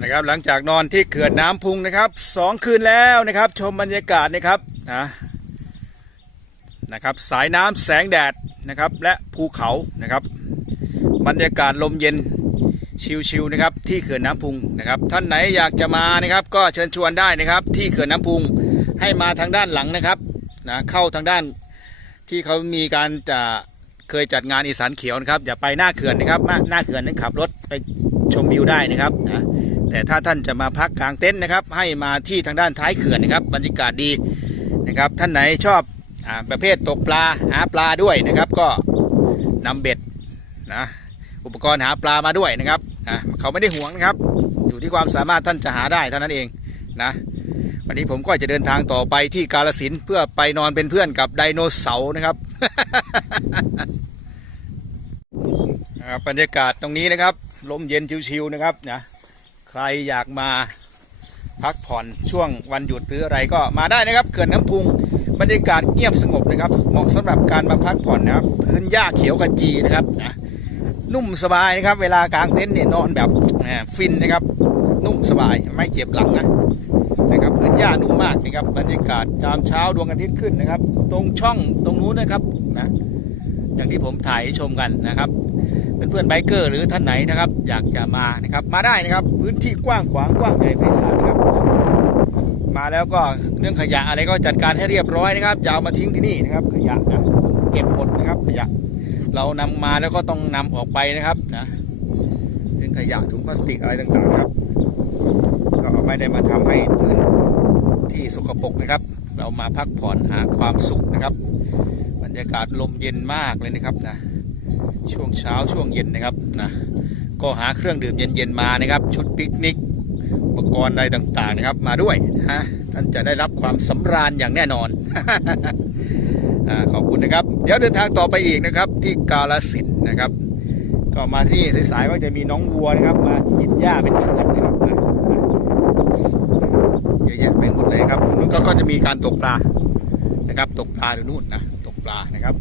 นะครับหลังจากนอนที่เขื่อนน้ำพุงนะครับสองคืนแล้วนะครับ ชมบรรยากาศนะครับนะนะครับสายน้ำแสงแดดนะครับและภูเขานะครับ บรรยากาศลมเย็นชิวๆนะครับที่เขื่อนน้ำพุงนะครับ ท่านไหนอยากจะมานะครับ ก็เชิญชวนได้นะครับ ที่เขื่อนน้ำพุงให้มาทางด้านหลังนะครับนะเข้าทางด้านที่เขามีการจะเคยจัดงานอีสานเขียวนะครับอย่าไปหน้าเขื่อนนะครับหน้าเขื่อนนั้นขับรถไปชมวิวได้นะครับนะ แต่ถ้าท่านจะมาพักกลางเต็นท์นะครับ ให้มาที่ทางด้านท้ายเขื่อนนะครับบรรยากาศดีนะครับ ท่านไหนชอบอประเภทตกปลาหาปลาด้วยนะครับ ก็นำเบ็ดนะอุปกรณ์หาปลามาด้วยนะครับนะเขาไม่ได้ห่วงนะครับ อยู่ที่ความสามารถท่านจะหาได้เท่านั้นเองนะวันนี้ผมก็จะเดินทางต่อไปที่กาลสินเพื่อไปนอนเป็นเพื่อนกับไดโนเสาร์นะครับบรรยากาศตรงนี้นะครับลมเย็นชิวๆนะครับนะ ใครอยากมาพักผ่อนช่วงวันหยุดหรืออะไรก็มาได้นะครับเขื่อนน้ำพุงบรรยากาศเงียบสงบนะครับเหมาะสำหรับการมาพักผ่อนนะครับพื้นหญ้าเขียวขจีนะครับนะนุ่มสบายนะครับ เวลากลางเต็นท์เนี่ยนอนแบบแหมฟินนะครับ นุ่มสบายไม่เจ็บหลังนะนะครับพื้นหญ้านุ่มมากนะครับบรรยากาศยามเช้าดวงอาทิตย์ขึ้นนะครับ ตรงช่องตรงนู้นนะครับนะอย่างที่ผมถ่ายชมกันนะครับ เพื่อนๆไบเกอร์หรือท่านไหนนะครับ อยากจะมานะครับมาได้นะครับ พื้นที่กว้างขวางกว้างใหญ่ไพศาลนะครับ มาแล้วก็เรื่องขยะอะไรก็จัดการให้เรียบร้อยนะครับอย่าเอามาทิ้งที่นี่นะครับ ขยะนะเก็บหมดนะครับขยะ เรานำมาแล้วก็ต้องนำออกไปนะครับนะเรื่องขยะถุงพลาสติกอะไรต่างๆนะครับ ก็ไม่ได้มาทำให้พื้นที่สกปรกนะครับ เรามาพักผ่อนหาความสุขนะครับ บรรยากาศลมเย็นมากเลยนะครับนะ ช่วงเช้าช่วงเย็นนะครับนะก็หาเครื่องดื่มเย็นๆมานะครับ ชุดปิกนิกอุปกรณ์อะไรต่างๆนะครับ มาด้วยฮะท่านจะได้รับความสำราญอย่างแน่นอนอาขอบคุณนะครับ เดี๋ยวเดินทางต่อไปอีกนะครับ ที่กาลสินนะครับ ก็มาที่สายๆก็จะมีน้องวัวนะครับ มากินหญ้าเป็นเถื่อนนะครับเยอะแยะไปหมดเลยครับตรงนู้นก็จะมีการตกปลานะครับ ตกปลาอยู่นู่นนะตกปลานะครับ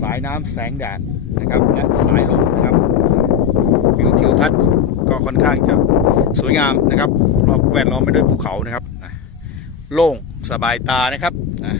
สายน้ำแสงแดดนะครับและสายลมนะครับวิวทิวทัศน์ก็ค่อนข้างจะสวยงามนะครับรอบแวดล้อมไปด้วยภูเขานะครับโล่งสบายตานะครับนะ